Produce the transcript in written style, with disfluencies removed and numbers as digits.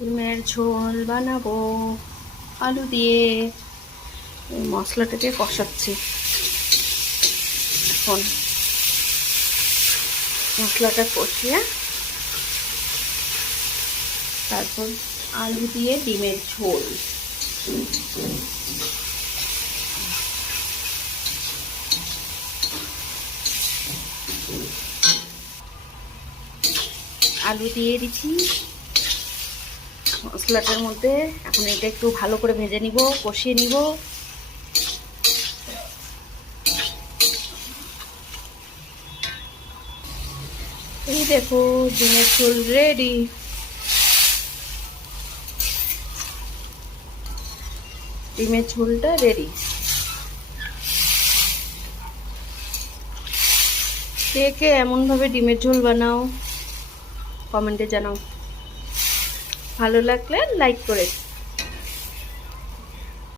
ডিমের ঝোল বানাবো আলু দিয়ে। এই মশলাটাকে কষাচ্ছি। এখন মশলাটা কষিয়ে তারপর আলু দিয়ে ডিমের ঝোল। আলু দিয়ে দিচ্ছি মশলাটার মধ্যে। এখন এটা একটু ভালো করে ভেজে নিব, কষিয়ে নিব। এই দেখো ডিমের ঝোল রেডি। ডিমের ঝোলটা রেডি। কে কে এমনভাবে ডিমের ঝোল বানাও কমেন্টে জানাও। ভালো লাগলে লাইক করে